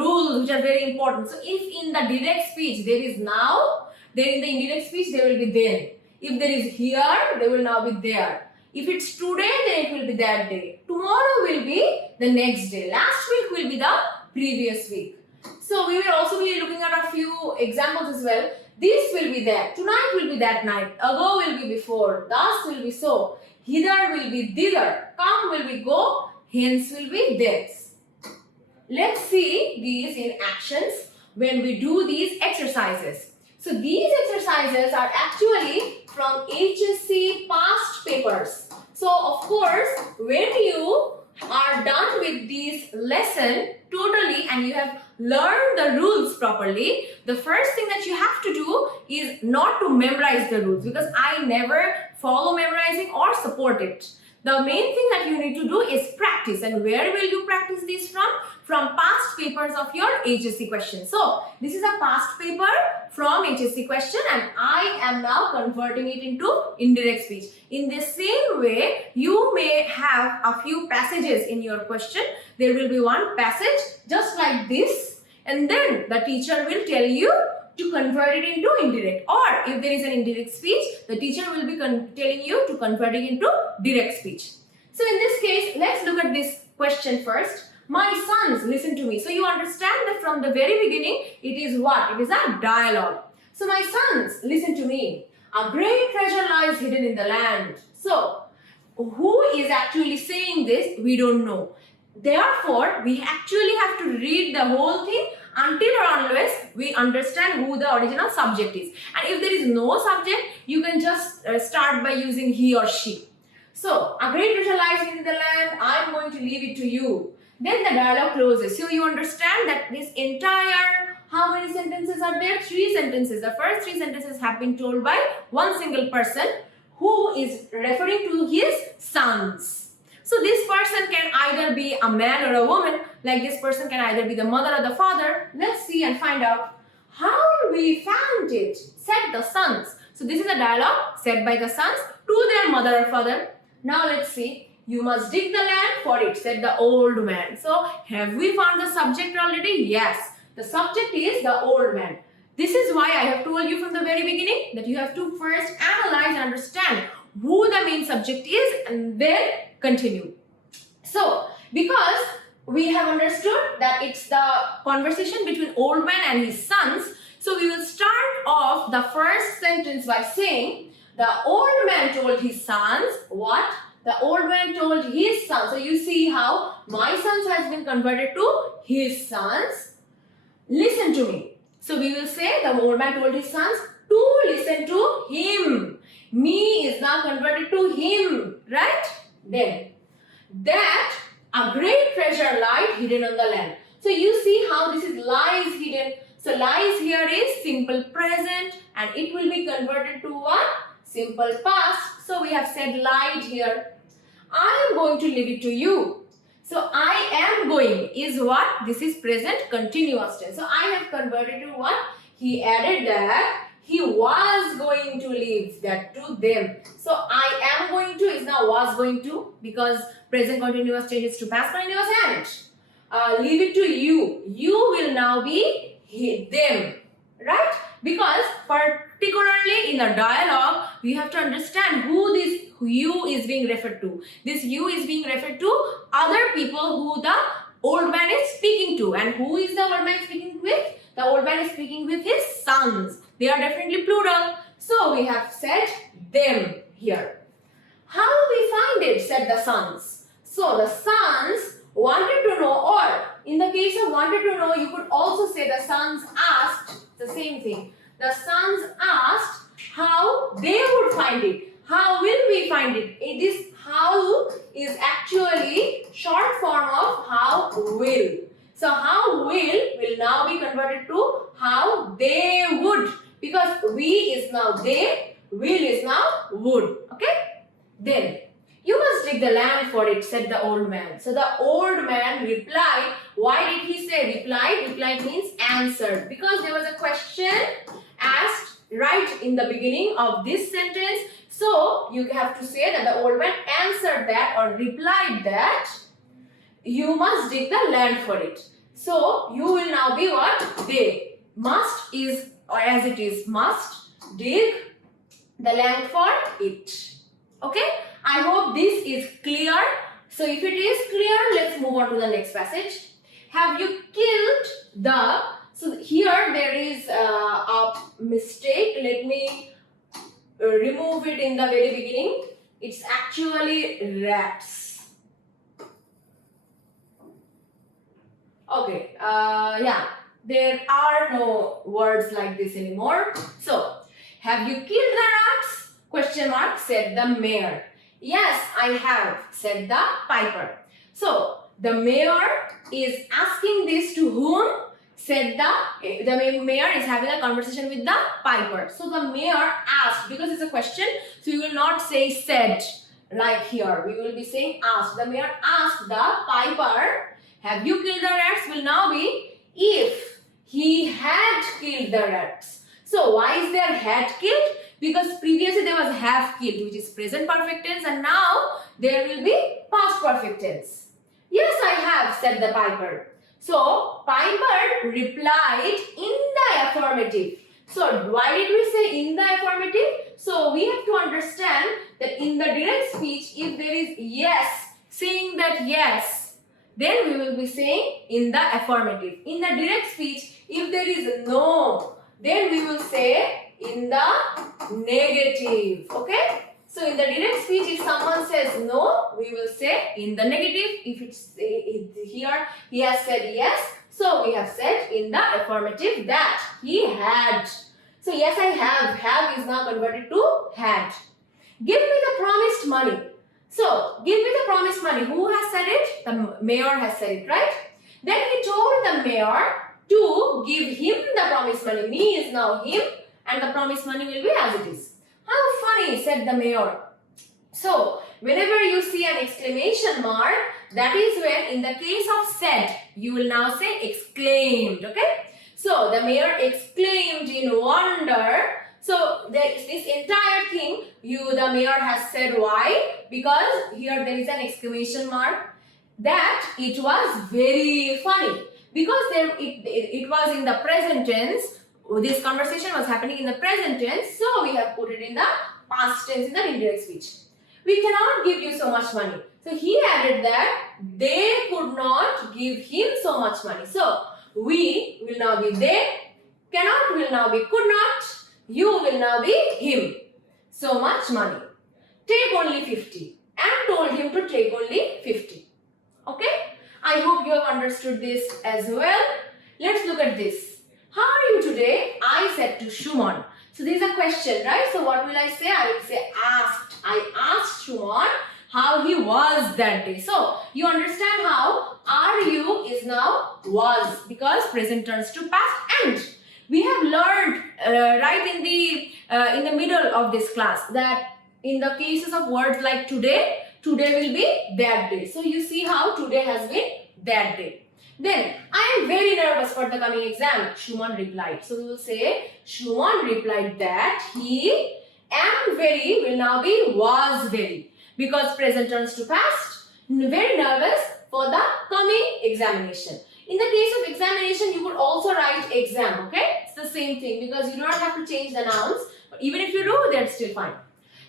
rules which are very important. So if in the direct speech there is now, then in the indirect speech there will be then. If there is here, there will now be there. If it's today, then it will be that day. Tomorrow will be the next day. Last week will be the previous week. So we will also be looking at a few examples as well. This will be that. Tonight will be that night. Ago will be before. Thus will be so. Hither will be thither. Come will be go. Hence will be thence. Let's see these in actions when we do these exercises. So these exercises are actually from HSC past papers. So of course, when you are done with this lesson totally and you have learned the rules properly, the first thing that you have to do is not to memorize the rules, because I never follow memorizing or support it. The main thing that you need to do is practice. And where will you practice this from? From past papers of your HSC question. So this is a past paper from HSC question and I am now converting it into indirect speech. In the same way, you may have a few passages in your question. There will be one passage just like this, and then the teacher will tell you to convert it into indirect, or if there is an indirect speech, the teacher will be telling you to convert it into direct speech. So in this case, let's look at this question first. My sons, listen to me. So you understand that from the very beginning, it is what? It is a dialogue. So my sons, listen to me. A great treasure lies hidden in the land. So who is actually saying this? We don't know. Therefore, we actually have to read the whole thing until or unless we understand who the original subject is. And if there is no subject, you can just start by using he or she. So, a great treasure lies in the land, I am going to leave it to you. Then the dialogue closes. So, you understand that this entire, how many sentences are there? 3 sentences. The first 3 sentences have been told by one single person who is referring to his sons. So this person can either be a man or a woman, like this person can either be the mother or the father. Let's see and find out how we found it. Said the sons. So this is a dialogue said by the sons to their mother or father. Now let's see. You must dig the land for it, said the old man. So have we found the subject already? Yes. The subject is the old man. This is why I have told you from the very beginning that you have to first analyze and understand who the main subject is and then continue. So, because we have understood that it's the conversation between old man and his sons, so we will start off the first sentence by saying, the old man told his sons, what? The old man told his sons. So, you see how my sons has been converted to his sons. Listen to me. So, we will say the old man told his sons to listen to him. Me is now converted to him, right? Then, that a great treasure lies hidden on the land. So you see how this is lies hidden. So lies here is simple present and it will be converted to what? Simple past. So we have said lied here. I am going to leave it to you. So I am going is what? This is present continuous tense. So I have converted to what? He added that he was going to leave that to them. So I am going to is now was going to, because present continuous changes to past continuous, and leave it to you. You will now be them, right? Because particularly in the dialogue, we have to understand who this you is being referred to. This you is being referred to other people who the old man is speaking to. And who is the old man speaking with? The old man is speaking with his sons. They are definitely plural. So we have said them here. How we find it, said the sons. So the sons wanted to know, or in the case of wanted to know, you could also say the sons asked the same thing. The sons asked how they would find it. How will we find it? This how is actually short form of how will. So how will now be converted to how they would, because we is now they, will is now would. Okay? Then, you must dig the land for it, said the old man. So the old man replied. Why did he say replied? Replied means answered. Because there was a question asked right in the beginning of this sentence. So you have to say that the old man answered that or replied that you must dig the land for it. So you will now be what? They. Must is, or as it is, must dig the land for it. Okay? I hope this is clear. So if it is clear, let's move on to the next passage. Have you killed the... So here there is a mistake. Let me remove it in the very beginning. It's actually rats. Okay, yeah, there are no words like this anymore. So, have you killed the rats? Question mark, said the mayor. Yes, I have, said the piper. So, the mayor is asking this to whom? Said the mayor is having a conversation with the piper. So, the mayor asked, because it's a question, so you will not say said like here. We will be saying asked. The mayor asked the piper, have you killed the rats? Will now be if he had killed the rats. So, why is there had killed? Because previously there was have killed, which is present perfect tense, and now there will be past perfect tense. Yes, I have, said the piper. So, piper replied in the affirmative. So, why did we say in the affirmative? So, we have to understand that in the direct speech, if there is yes, saying that yes, then we will be saying in the affirmative. In the direct speech, if there is no, then we will say in the negative. Okay? So, in the direct speech, if someone says no, we will say in the negative. If it's here, he has said yes. So, we have said in the affirmative that he had. So, yes, I have. Have is now converted to had. Give me the promised money. So, give me the promised money. Who has said it? The mayor has said it, right? Then he told the mayor to give him the promised money. Me is now him and the promised money will be as it is. How funny, said the mayor. So, whenever you see an exclamation mark, that is when in the case of said, you will now say exclaimed, okay? So, the mayor exclaimed in wonder. So, this entire thing, the mayor has said why? Because here there is an exclamation mark that it was very funny. Because it was in the present tense, this conversation was happening in the present tense, so we have put it in the past tense in the indirect speech. We cannot give you so much money. So, he added that they could not give him so much money. So, we will now be they, cannot will now be could not, you will now be him. So much money. Take only 50. And told him to take only 50. Okay? I hope you have understood this as well. Let's look at this. How are you today? I said to Shumon. So this is a question, right? So what will I say? I will say asked. I asked Shumon how he was that day. So you understand how are you is now was because present turns to past and. We have learned right in the middle of this class that in the cases of words like today, today will be that day. So you see how today has been that day. Then I am very nervous for the coming exam. Shumon replied. So we will say Shumon replied that he am very will now be was very because present turns to past. Very nervous for the coming examination. In the case of examination, you could also write exam, okay? It's the same thing because you do not have to change the nouns. But even if you do, that's still fine.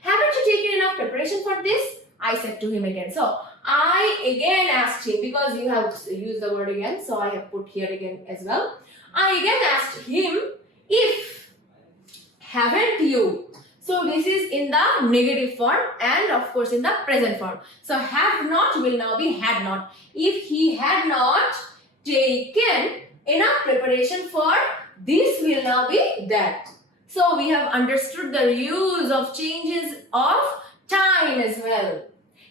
Haven't you taken enough preparation for this? I said to him again. So, I again asked him because you have used the word again. So, I have put here again as well. I again asked him if haven't you. So, this is in the negative form and of course in the present form. So, have not will now be had not. If he had not taken enough preparation for this will now be that. So we have understood the use of changes of time as well.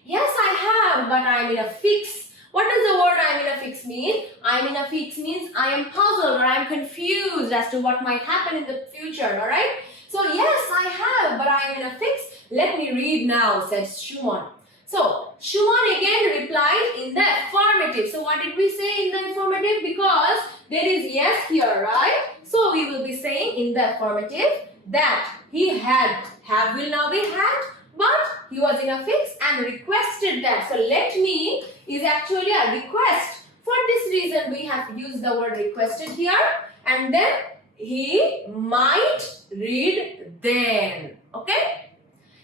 Yes, I have, but I am in a fix. What does the word I am in a fix mean? I am in a fix means I am puzzled or I am confused as to what might happen in the future, alright? So yes, I have, but I am in a fix. Let me read now, says Shumon. So, Shumon again replied in the affirmative. So, what did we say in the affirmative? Because there is yes here, right? So, we will be saying in the affirmative that he had. Have will now be had, but he was in a fix and requested that. So, let me is actually a request For this reason, we have used the word requested here, and then he might read then. Okay?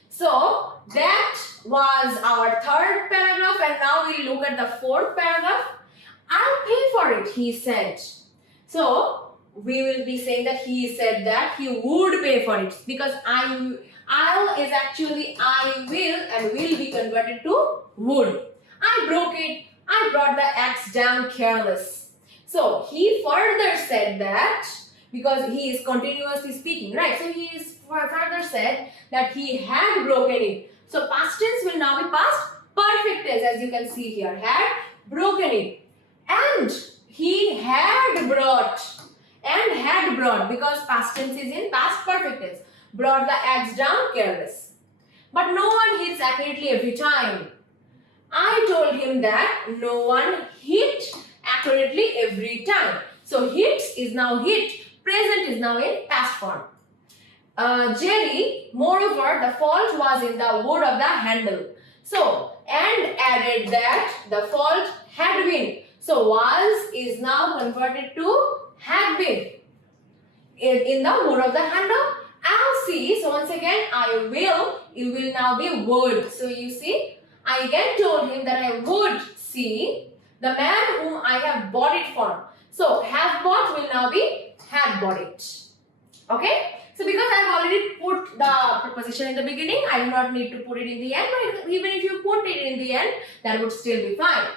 So that was our third paragraph, and now we look at the fourth paragraph. I'll pay for it, he said. So we will be saying that he said that he would pay for it, because I'll is actually I will, and will be converted to would. I broke it. I brought the axe down careless. So he further said that, because he is continuously speaking, right? So he is further said that he had broken it. So past tense will now be past perfect tense, as you can see here. Had broken it. And he had brought. And had brought, because past tense is in past perfect tense. Brought the axe down careless. But no one hits accurately every time. I told him that no one hit accurately every time. So hits is now hit. Present is now in past form. Jerry, moreover, the fault was in the wood of the handle. So, and added that the fault had been. So, was is now converted to had been in the wood of the handle. I'll see. So, once again, I will. It will now be would. So, you see, I again told him that I would see the man whom I have bought it from. So, have bought will now be had bought it. Okay? So, because I have already put the preposition in the beginning, I do not need to put it in the end. But even if you put it in the end, that would still be fine.